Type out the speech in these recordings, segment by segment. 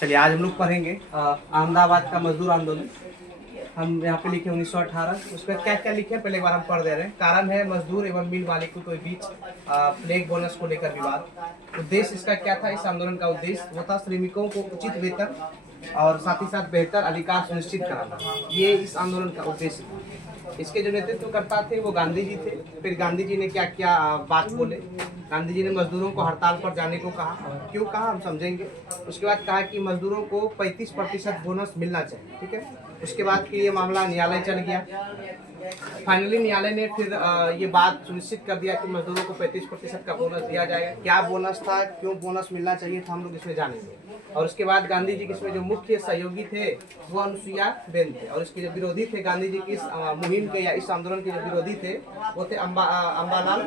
चलिए आज हम लोग पढ़ेंगे अहमदाबाद का मजदूर आंदोलन। हम यहाँ पे लिखे 1918। उसमें क्या क्या लिखे हैं पहले एक बार हम पढ़ दे रहे हैं। कारण है मजदूर एवं मिल मालिकों के बीच प्लेग बोनस को लेकर विवाद। उद्देश्य इसका क्या था? इस आंदोलन का उद्देश्य वो था श्रमिकों को उचित वेतन और साथ ही साथ बेहतर अधिकार सुनिश्चित कराना। ये इस आंदोलन का उद्देश्य था। इसके जो नेतृत्वकर्ता थे वो गांधी जी थे। फिर गांधी जी ने क्या क्या बात बोले। गांधी जी ने मजदूरों को हड़ताल पर जाने को कहा। क्यों कहा हम समझेंगे। उसके बाद कहा कि मजदूरों को 35% बोनस मिलना चाहिए। ठीक है। उसके बाद फिर ये मामला न्यायालय चल गया। फाइनली न्यायालय ने फिर ये बात सुनिश्चित कर दिया कि मजदूरों को 35% का बोनस दिया जाएगा। क्या बोनस था, क्यों बोनस मिलना चाहिए था, हम लोग इसमें जानेंगे। और उसके बाद गांधी जी के इसमें जो मुख्य सहयोगी थे वो अनुसुईया बेन थे। और इसके जो विरोधी थे गांधी जी की इस मुहिम के या इस आंदोलन के जो विरोधी थे वो थे अम्बालाल,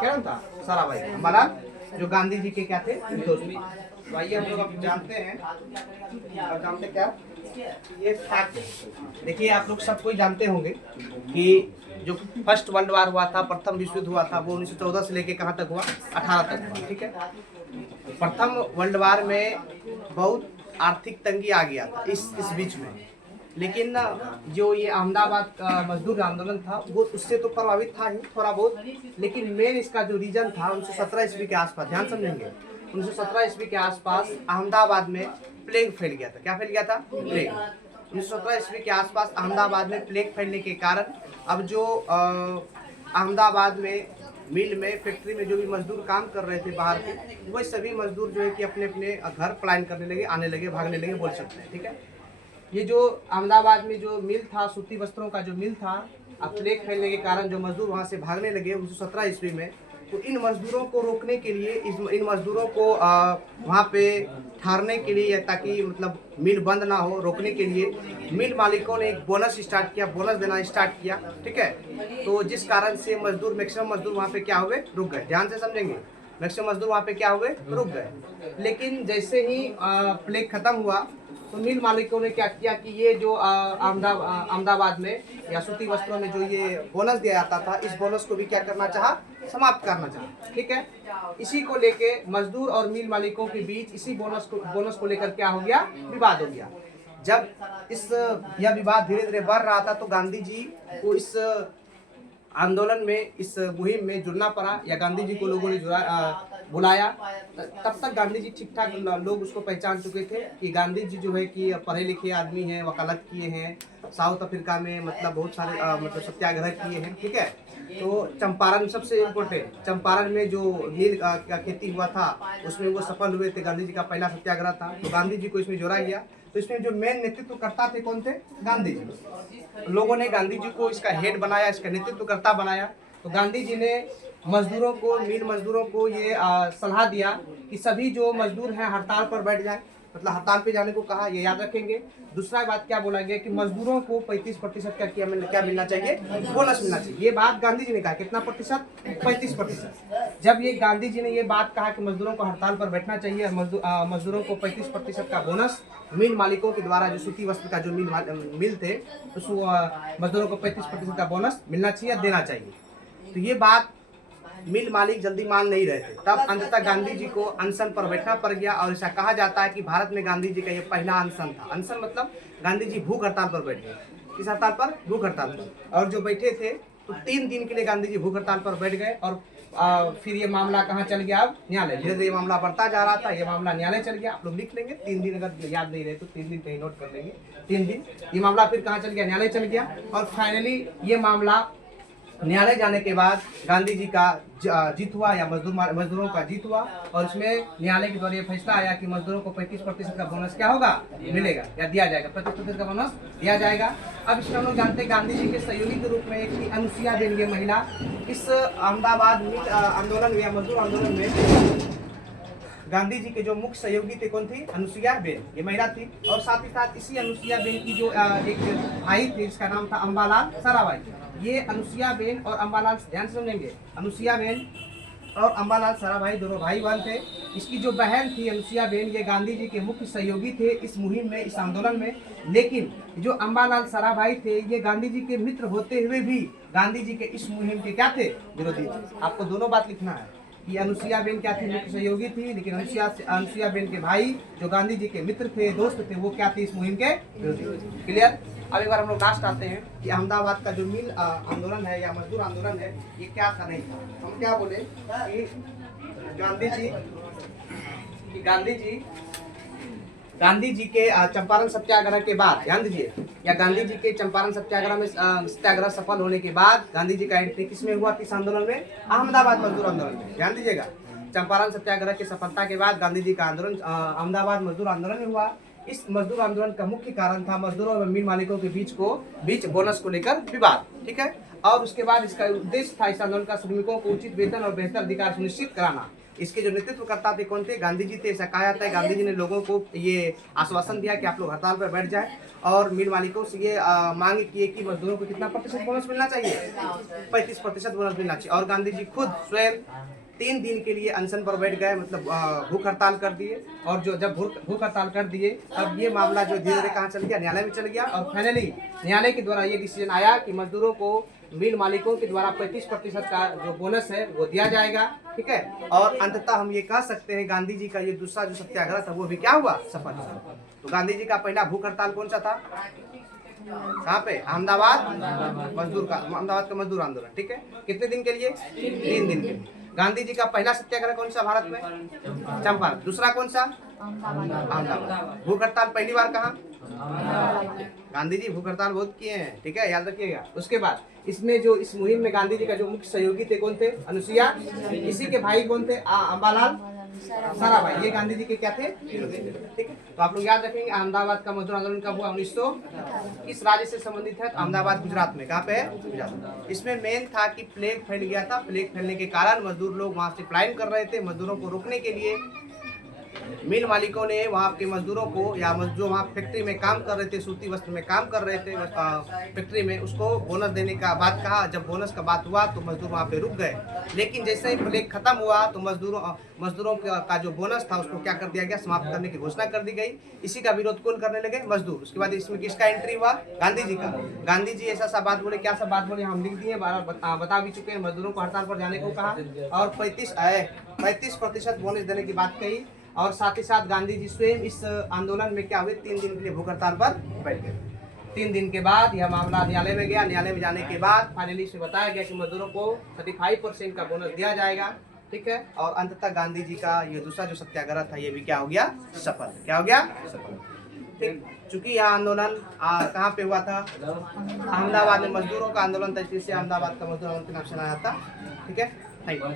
क्या नाम था, साराभाई अम्बालाल, जो गांधी जी के क्या थे, दोस्त। तो आइए हम लोग अब जानते हैं। अब जानते क्या ये फैक्ट। देखिए आप लोग सब कोई जानते होंगे कि जो फर्स्ट वर्ल्ड वार हुआ था, प्रथम विश्व युद्ध हुआ था, वो 1914 से लेके कहाँ तक हुआ, 18 तक हुआ। ठीक है। प्रथम वर्ल्ड वार में बहुत आर्थिक तंगी आ गया था इस बीच में। लेकिन जो ये अहमदाबाद का मजदूर आंदोलन था वो उससे तो प्रभावित था ही थोड़ा बहुत। लेकिन मेन इसका जो रीजन था 1917 ईस्वी के आसपास, ध्यान समझेंगे, 1917 ईस्वी के आसपास अहमदाबाद में प्लेग फैल गया था। क्या फैल गया था? प्लेग। 1917 ईस्वी के आसपास अहमदाबाद में प्लेग फैलने के कारण अब जो अहमदाबाद में मिल में, फैक्ट्री में जो भी मजदूर काम कर रहे थे बाहर के, वह सभी मजदूर जो है कि अपने अपने घर पलायन करने लगे, आने लगे, भागने लगे, बोल सकते हैं। ठीक है। ये जो अहमदाबाद में जो मिल था, सूती वस्त्रों का जो मिल था, अब प्लेग फैलने के कारण जो मजदूर वहाँ से भागने लगे 1917 ईस्वी में। तो इन मजदूरों को रोकने के लिए, इन मजदूरों को वहाँ पे ठहरने के लिए, ताकि मतलब मिल बंद ना हो, रोकने के लिए मिल मालिकों ने एक बोनस स्टार्ट किया, बोनस देना स्टार्ट किया। ठीक है। तो जिस कारण से मजदूर, मैक्सिमम मजदूर वहाँ पे क्या हुए, रुक गए। ध्यान से समझेंगे, मैक्सिमम मजदूर वहाँ पे क्या हुए, रुक गए। लेकिन जैसे ही प्लेग खत्म हुआ तो मिल मालिकों ने क्या किया कि ये जो अहमदाबाद में या सूती वस्त्रों में जो ये बोनस दिया जाता था, इस बोनस को भी क्या करना चाहा, समाप्त करना चाहा। ठीक है। इसी को लेके मजदूर और मिल मालिकों के बीच इसी बोनस को लेकर क्या हो गया, विवाद हो गया। जब यह विवाद धीरे धीरे बढ़ रहा था तो गांधी जी को इस आंदोलन में, इस मुहिम में जुड़ना पड़ा, या गांधी जी को लोगों ने बुलाया। तब तक गांधी जी ठीक ठाक लोग उसको पहचान चुके थे कि गांधी जी जो है कि पढ़े लिखे आदमी हैं, वकालत किए हैं, साउथ अफ्रीका में मतलब बहुत सारे मतलब सत्याग्रह किए हैं। ठीक है। तो चंपारण सबसे इम्पोर्टेंट, चंपारण में जो नील का खेती हुआ था उसमें वो सफल हुए थे। गांधी जी का पहला सत्याग्रह था, तो गांधी जी को इसमें जोड़ा गया। तो इसमें जो मेन नेतृत्वकर्ता थे कौन थे? गांधी जी। लोगों ने गांधी जी को इसका हेड बनाया, इसका नेतृत्वकर्ता बनाया। तो गांधी जी ने मजदूरों को, मिल मजदूरों को ये सलाह दिया कि सभी जो मजदूर हैं हड़ताल पर बैठ जाएं, मतलब हड़ताल पे जाने को कहा, ये याद रखेंगे। दूसरा बात क्या बोला गया कि मजदूरों को 35% का क्या मिलना चाहिए, बोनस मिलना चाहिए। ये बात गांधी जी ने कहा। कितना प्रतिशत? 35%। जब ये गांधी जी ने ये बात कहा कि मजदूरों को हड़ताल पर बैठना चाहिए, मजदूरों को 35% का बोनस मिल मालिकों के द्वारा, जो सूती वस्त्र का जो मिल थे, उस मजदूरों को 35% का बोनस मिलना चाहिए, देना चाहिए। तो ये बात मिल मालिक जल्दी मान नहीं रहे थे। तब अंततः गांधी जी को अनशन पर बैठना पड़ गया। और ऐसा कहा जाता है कि भारत में गांधी जी का ये पहला अनशन था। अनशन मतलब गांधी जी भूख हड़ताल पर बैठे। किस हड़ताल पर? भूख हड़ताल पर। और जो बैठे थे तो 3 दिन के लिए गांधी जी भूख हड़ताल पर बैठ गए। और फिर ये मामला कहाँ चल गया, अब न्यायालय। धीरे धीरे ये मामला बढ़ता जा रहा था, ये मामला न्यायालय चल गया। आप लोग लिख लेंगे 3 दिन, अगर याद नहीं रहे तो 3 दिन कहीं नोट कर लेंगे। 3 दिन ये मामला फिर कहाँ चल गया, न्यायालय चल गया। और फाइनली ये मामला न्यायालय जाने के बाद गांधी जी का जीत हुआ, या मजदूरों का जीत हुआ। और इसमें न्यायालय के द्वारा ये फैसला आया कि मजदूरों को 35% का बोनस क्या होगा, मिलेगा या दिया जाएगा। 35% का बोनस दिया जाएगा। अब इसमें हम लोग जानते हैं गांधी जी के सहयोगी के रूप में एक थी अनुसुईया बेन, ये महिला इस अहमदाबाद मिल आंदोलन या मजदूर आंदोलन में गांधी जी के जो मुख्य सहयोगी थे कौन थी? अनुसुईया बेन, ये महिला थी। और साथ ही साथ इसी अनुसुईया बेन की जो एक भाई थे जिसका नाम था अम्बालाल साराभाई। ये अनुसुईया बेन और अम्बालाल, ध्यान समझेंगे, अनुसुईया बेन और अम्बालाल साराभाई दोनों भाई बहन थे। इसकी जो बहन थी अनुसुईया बेन, ये गांधी जी के मुख्य सहयोगी थे इस मुहिम में, इस आंदोलन में। लेकिन जो अम्बालाल साराभाई थे ये गांधी जी के मित्र होते हुए भी गांधी जी के इस मुहिम के क्या थे? विरोधी थे। आपको दोनों बात लिखना है। कि अनुसुईया बेन क्या थी, मुख्य सहयोगी थी, लेकिन अनुसुईया बेन के भाई जो गांधी जी के मित्र थे, दोस्त थे, वो क्या थे, इस मुहिम के विरोधी। क्लियर। अब एक बार हम लोग लास्ट आते हैं कि अहमदाबाद का जो मिल आंदोलन है या मजदूर आंदोलन है, ये क्या था नहीं था। हम क्या बोले कि गांधी जी के चंपारण सत्याग्रह के बाद, ध्यान दीजिए, या गांधी जी के चंपारण सत्याग्रह में सत्याग्रह सफल होने के बाद गांधी जी का एंट्री किसमें हुआ, किस आंदोलन में, अहमदाबाद मजदूर आंदोलन में। ध्यान दीजिएगा, चंपारण सत्याग्रह की सफलता के बाद गांधी जी का आंदोलन अहमदाबाद मजदूर आंदोलन में हुआ। इस मजदूर आंदोलन का मुख्य कारण था मजदूरों और मिल मालिकों के बीच बोनस को लेकर विवाद। ठीक है। और उसके बाद इसका उद्देश्य था इस आंदोलन का श्रमिकों को उचित वेतन और बेहतर अधिकार सुनिश्चित कराना। इसके जो नेतृत्व करता थे कौन थे, गांधी जी थे। ऐसा कहा जाता है गांधी जी ने लोगों को ये आश्वासन दिया कि आप लोग हड़ताल पर बैठ जाए और मिल मालिकों से ये मांग किए कि मजदूरों को कितना प्रतिशत बोनस मिलना चाहिए, 35% बोनस मिलना चाहिए। और गांधी जी खुद स्वयं 3 दिन के लिए अनशन पर बैठ गए, मतलब भूख हड़ताल कर दिए। और जो जब भूख हड़ताल कर दिए तब ये मामला जो धीरे धीरे कहाँ चल गया, न्यायालय में चल गया। और फाइनली न्यायालय के द्वारा ये डिसीजन आया कि मजदूरों को मिल मालिकों के द्वारा 35% का जो बोनस है वो दिया जाएगा। ठीक है। और अंततः हम ये कह सकते हैं गांधी जी का ये दूसरा जो सत्याग्रह था वो भी क्या हुआ, सफल हुआ। तो गांधी जी का पहला भूख हड़ताल कौन सा था, कहाँ पे, अहमदाबाद का मजदूर आंदोलन। ठीक है। कितने दिन के लिए, 3 दिन के लिए। गांधी जी का पहला सत्याग्रह कौन सा भारत में, चंपारण। दूसरा कौन सा, अहमदाबाद। भूख हड़ताल पहली बार कहाँ, गांधी जी भूख हड़ताल बहुत किए हैं। ठीक है, याद रखिएगा। उसके बाद इसमें जो इस मुहिम में गांधी जी का जो मुख्य सहयोगी थे कौन थे, अनुसुईया। इसी के भाई कौन थे, अंबालाल साराभाई। ये गांधी जी के क्या थे, ठीक है। तो आप लोग याद रखेंगे अहमदाबाद का मजदूर आंदोलन कब हुआ, 1900 किस राज्य से संबंधित है, अहमदाबाद गुजरात में। कहाँ पे है, गुजरात। इसमें मेन था कि प्लेग फैल गया था। प्लेग फैलने के कारण मजदूर लोग वहां से पलायन कर रहे थे। मजदूरों को रोकने के लिए मिल मालिकों ने वहाँ के मजदूरों को, या जो वहाँ फैक्ट्री में काम कर रहे थे, सूती वस्त्र में काम कर रहे थे फैक्ट्री में, उसको बोनस देने का बात कहा। जब बोनस का बात हुआ तो मजदूर वहाँ पे रुक गए। लेकिन जैसे ही प्लेग खत्म हुआ तो मजदूरों का जो बोनस था उसको क्या कर दिया गया, समाप्त करने की घोषणा कर दी गई। इसी का विरोध कौन करने लगे, मजदूर। उसके बाद इसमें किसका एंट्री हुआ, गांधी जी का। गांधी जी ऐसा सा बात बोले, क्या सब बात बोले हम लिख दिए, बता भी चुके हैं। मजदूरों को हड़ताल पर जाने को कहा और 35% बोनस देने की बात कही। और साथ ही साथ गांधी जी स्वयं इस आंदोलन में क्या हुए, 3 दिन के लिए भूख हड़ताल पर बैठ गए। 3 दिन के बाद यह मामला न्यायालय में गया। न्यायालय में जाने के बाद फाइनली इसमें बताया गया कि मजदूरों को 35% का बोनस दिया जाएगा। ठीक है। और अंततः गांधी जी का ये दूसरा जो सत्याग्रह था ये भी क्या हो गया, सफल। क्या हो गया, सफल। ठीक। चूंकि यह आंदोलन कहाँ पे हुआ था, अहमदाबाद में मजदूरों का आंदोलन था, इसलिए अहमदाबाद का मजदूर आंदोलन के नाम से आया था। ठीक है, थैंक यू।